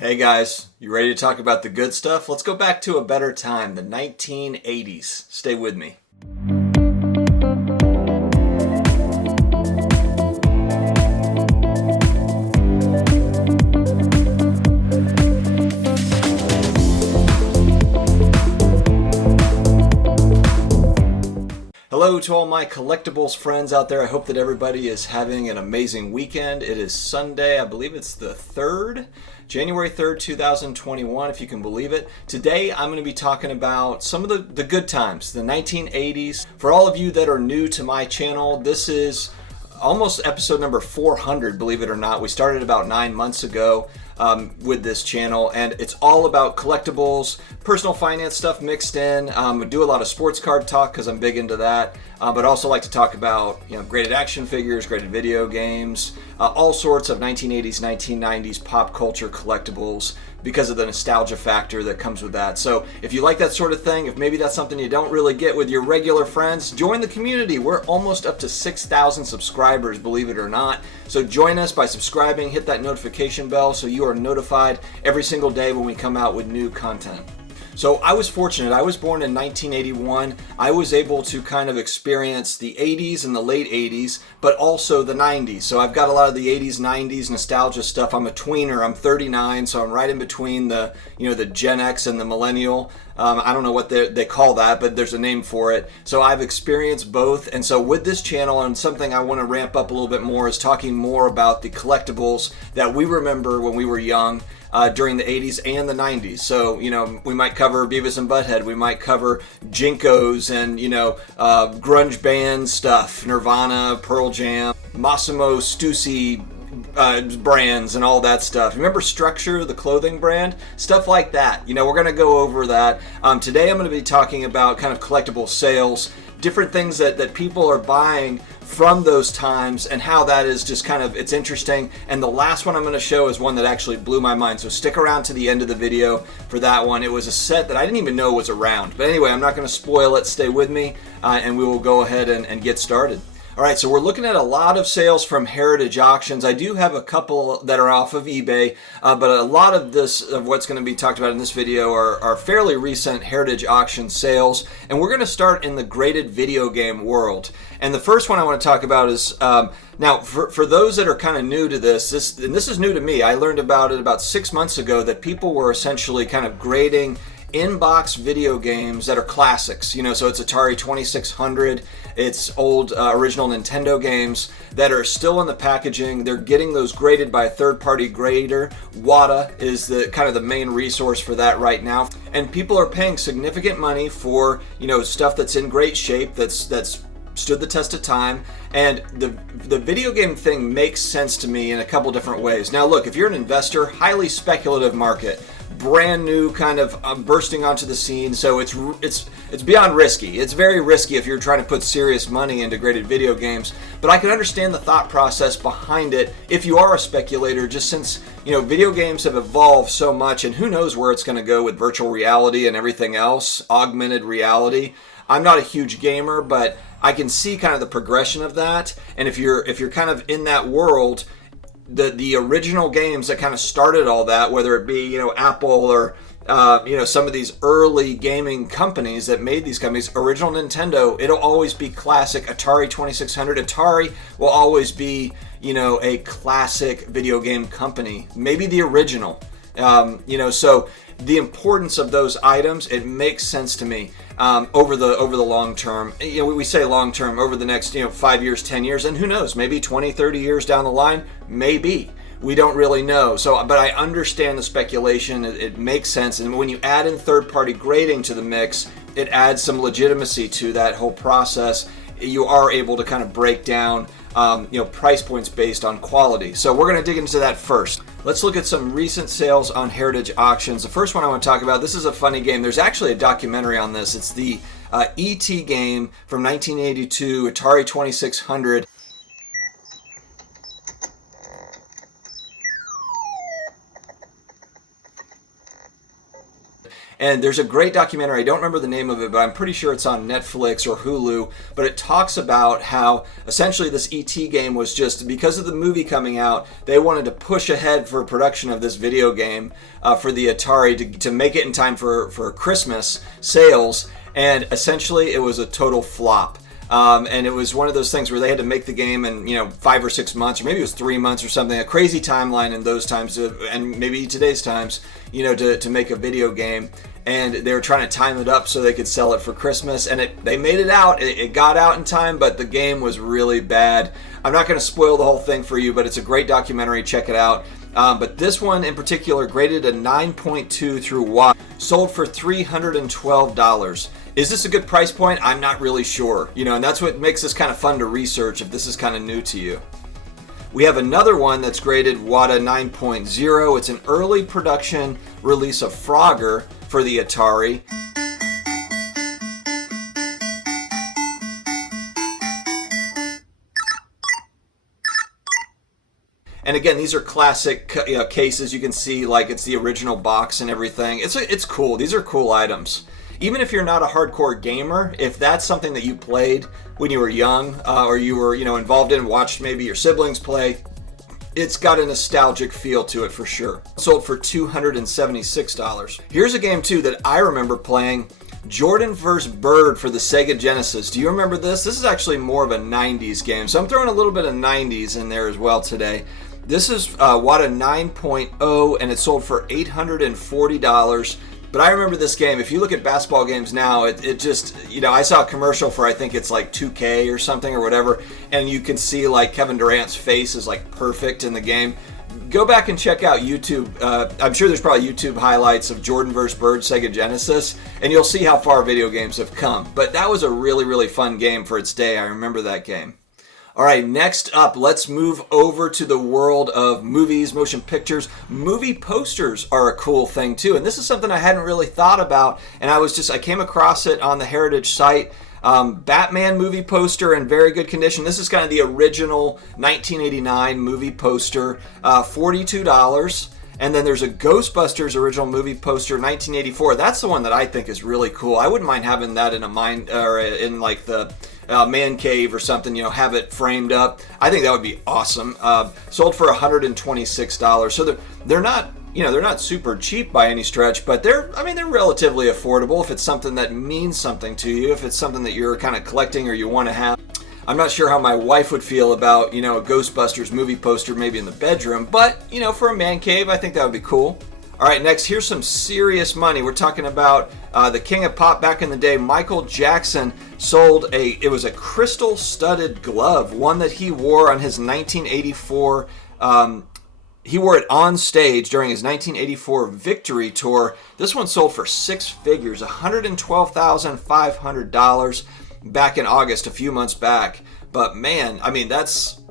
Hey guys, you ready to talk about the good stuff? Let's go back to a better time, the 1980s. Stay with me. Hello to all my collectibles friends out there. I hope that everybody is having an amazing weekend. It is Sunday, I believe it's the 3rd, January 3rd, 2021, if you can believe it. Today I'm going to be talking about some of the good times, the 1980s. For all of you that are new to my channel, this is almost episode number 400, believe it or not. We started about 9 months ago with this channel, and it's all about collectibles, personal finance stuff mixed in. We do a lot of sports card talk because I'm big into that, but also like to talk about graded action figures, graded video games, all sorts of 1980s, 1990s pop culture collectibles because of the nostalgia factor that comes with that. So if you like that sort of thing, if maybe that's something you don't really get with your regular friends, join the community. We're almost up to 6,000 subscribers, believe it or not. So join us by subscribing, hit that notification bell so you are notified every single day when we come out with new content. So I was fortunate. I was born in 1981. I was able to kind of experience the 80s and the late 80s, but also the 90s. So I've got a lot of the 80s, 90s nostalgia stuff. I'm a tweener. I'm 39, so I'm right in between the Gen X and the millennial. I don't know what they call that, but there's a name for it. So I've experienced both. And so with this channel, and something I want to ramp up a little bit more, is talking more about the collectibles that we remember when we were young. During the 80s and the 90s. So, we might cover Beavis and Butthead. We might cover Jinkos and, grunge band stuff, Nirvana, Pearl Jam, Massimo Stussy brands and all that stuff. Remember Structure, the clothing brand? Stuff like that. We're going to go over that. Today I'm going to be talking about kind of collectible sales, different things that people are buying from those times and how that is just kind of, it's interesting. And the last one I'm going to show is one that actually blew my mind. So stick around to the end of the video for that one. It was a set that I didn't even know was around. But anyway, I'm not going to spoil it. Stay with me and we will go ahead and get started. All right, so we're looking at a lot of sales from heritage auctions. I do have a couple that are off of eBay, but a lot of what's going to be talked about in this video are fairly recent heritage auction sales. And we're going to start in the graded video game world. And the first one I want to talk about is, now for those that are kind of new to this, and this is new to me, I learned about it about 6 months ago, that people were essentially kind of grading in-box video games that are classics. So it's Atari 2600, it's old original Nintendo games that are still in the packaging. They're getting those graded by a third-party grader. WATA is the kind of the main resource for that right now. And people are paying significant money for, stuff that's in great shape, that's stood the test of time. And the video game thing makes sense to me in a couple different ways. Now look, if you're an investor, highly speculative market, brand new, kind of bursting onto the scene, so it's beyond risky. It's very risky if you're trying to put serious money into graded video games, but I can understand the thought process behind it if you are a speculator, just since video games have evolved so much, and who knows where it's going to go with virtual reality and everything else, augmented reality. I'm not a huge gamer, but I can see kind of the progression of that. And if you're kind of in that world, the original games that kind of started all that, whether it be Apple or some of these early gaming companies that made these companies, original Nintendo, it'll always be classic. Atari 2600, Atari will always be a classic video game company, maybe the original. So the importance of those items, it makes sense to me over the long term. We say long term, over the next 5 years, 10 years, and who knows, maybe 20, 30 years down the line, maybe. We don't really know. So, but I understand the speculation. It makes sense. And when you add in third-party grading to the mix, it adds some legitimacy to that whole process. You are able to kind of break down price points based on quality. So we're going to dig into that first. Let's look at some recent sales on heritage auctions. The first one I want to talk about, this is a funny game. There's actually a documentary on this. It's the E.T. game from 1982, Atari 2600. And there's a great documentary, I don't remember the name of it, but I'm pretty sure it's on Netflix or Hulu, but it talks about how essentially this E.T. game was just, because of the movie coming out, they wanted to push ahead for production of this video game for the Atari to make it in time for Christmas sales, and essentially it was a total flop. And it was one of those things where they had to make the game in 5 or 6 months, or maybe it was 3 months or something, a crazy timeline in those times, and maybe today's times, to make a video game. And they were trying to time it up so they could sell it for Christmas, and they made it out. It got out in time, but the game was really bad. I'm not going to spoil the whole thing for you, but it's a great documentary. Check it out. But this one in particular, graded a 9.2 through Y, sold for $312. Is this a good price point? I'm not really sure. And that's what makes this kind of fun to research if this is kind of new to you. We have another one that's graded WADA 9.0. It's an early production release of Frogger for the Atari. And again, these are classic cases. You can see like it's the original box and everything. It's cool. These are cool items. Even if you're not a hardcore gamer, if that's something that you played when you were young, or you were involved in, watched maybe your siblings play, it's got a nostalgic feel to it for sure. Sold for $276. Here's a game too that I remember playing, Jordan vs. Bird for the Sega Genesis. Do you remember this? This is actually more of a 90s game, so I'm throwing a little bit of 90s in there as well today. This is WADA 9.0, and it sold for $840. But I remember this game. If you look at basketball games now, it just, I saw a commercial for, I think it's like 2K or something or whatever, and you can see like Kevin Durant's face is like perfect in the game. Go back and check out YouTube. I'm sure there's probably YouTube highlights of Jordan vs. Bird Sega Genesis, and you'll see how far video games have come. But that was a really, really fun game for its day. I remember that game. All right, next up, let's move over to the world of movies, motion pictures. Movie posters are a cool thing too, and this is something I hadn't really thought about, and I came across it on the Heritage site. Batman movie poster in very good condition. This is kind of the original 1989 movie poster, $42. And then there's a Ghostbusters original movie poster, 1984. That's the one that I think is really cool. I wouldn't mind having that in in like the man cave or something. Have it framed up. I think that would be awesome. Sold for $126. So they're not they're not super cheap by any stretch, but they're relatively affordable if it's something that means something to you. If it's something that you're kind of collecting or you want to have. I'm not sure how my wife would feel about, a Ghostbusters movie poster maybe in the bedroom, but, for a man cave, I think that would be cool. All right, next, here's some serious money. We're talking about the king of pop back in the day. Michael Jackson sold it was a crystal studded glove, one that he wore on his 1984, he wore it on stage during his 1984 Victory Tour. This one sold for six figures, $112,500. Back in August, a few months back. But man, that's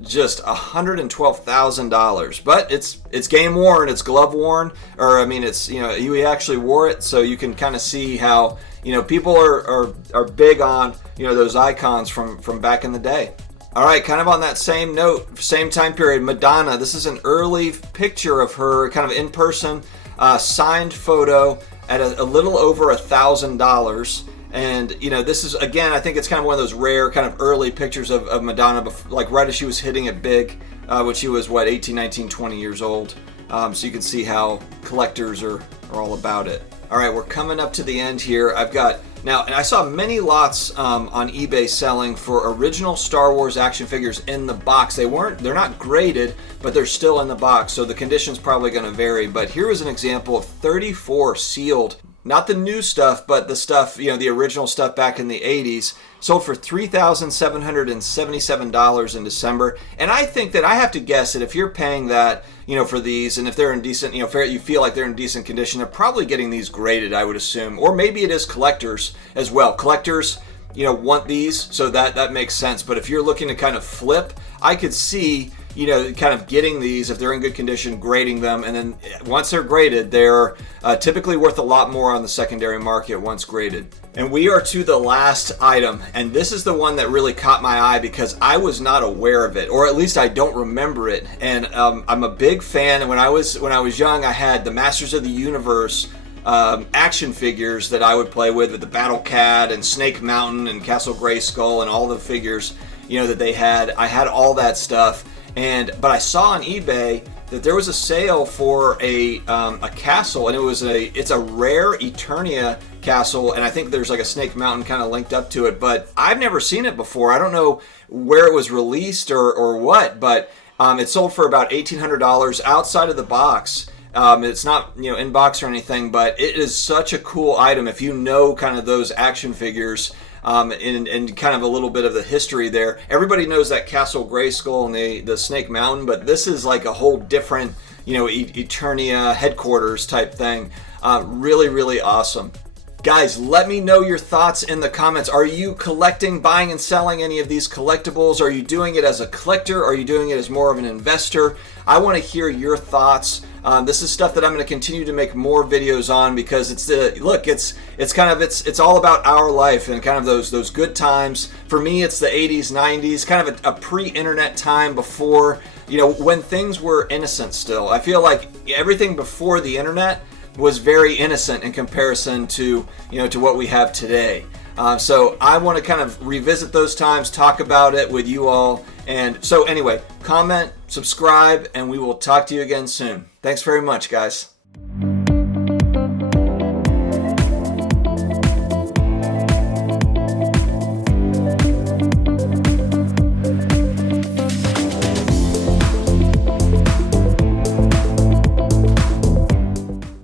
just $112,000. But it's game worn, it's glove worn, or it's he actually wore it, so you can kind of see how people are big on those icons from back in the day. All right, kind of on that same note, same time period, Madonna. This is an early picture of her, kind of in person, signed photo at a little over $1,000. And, this is, again, I think it's kind of one of those rare kind of early pictures of Madonna, like right as she was hitting it big, when she was, 18, 19, 20 years old. So you can see how collectors are all about it. All right, we're coming up to the end here. Now, and I saw many lots on eBay selling for original Star Wars action figures in the box. They're not graded, but they're still in the box, so the condition's probably going to vary. But here was an example of 34 sealed. Not the new stuff, but the stuff, the original stuff back in the 80s, sold for $3,777 in December. And I think that I have to guess that if you're paying that, for these, and if they're in decent, you feel like they're in decent condition, they're probably getting these graded, I would assume. Or maybe it is collectors as well. Collectors, want these, so that makes sense. But if you're looking to kind of flip, I could see, kind of getting these, if they're in good condition, grading them, and then once they're graded, they're typically worth a lot more on the secondary market once graded. And we are to the last item, and this is the one that really caught my eye because I was not aware of it, or at least I don't remember it. And I'm a big fan, and when I was young, I had the Masters of the Universe action figures that I would play with the Battle Cat and Snake Mountain and Castle Grayskull and all the figures, you know, that they had. I had all that stuff, but I saw on eBay that there was a sale for a castle, and it's a rare Eternia castle, and I think there's like a Snake Mountain kind of linked up to it, but I've never seen it before. I don't know where it was released or what, but it sold for about $1,800 outside of the box. It's not, you know, in box or anything, but it is such a cool item if you know kind of those action figures. And kind of a little bit of the history there. Everybody knows that Castle Grayskull and the Snake Mountain, but this is like a whole different, you know, Eternia headquarters type thing. Really, really awesome. Guys, let me know your thoughts in the comments. Are you collecting, buying, and selling any of these collectibles? Are you doing it as a collector? Are you doing it as more of an investor? I want to hear your thoughts. This is stuff that I'm going to continue to make more videos on because it's all about our life and kind of those good times. For me, it's the 80s, 90s, kind of a pre-internet time before, you know, when things were innocent still. I feel like everything before the internet was very innocent in comparison to, you know, to what we have today. So I want to kind of revisit those times, talk about it with you all. And so anyway, comment, subscribe, and we will talk to you again soon. Thanks very much, guys.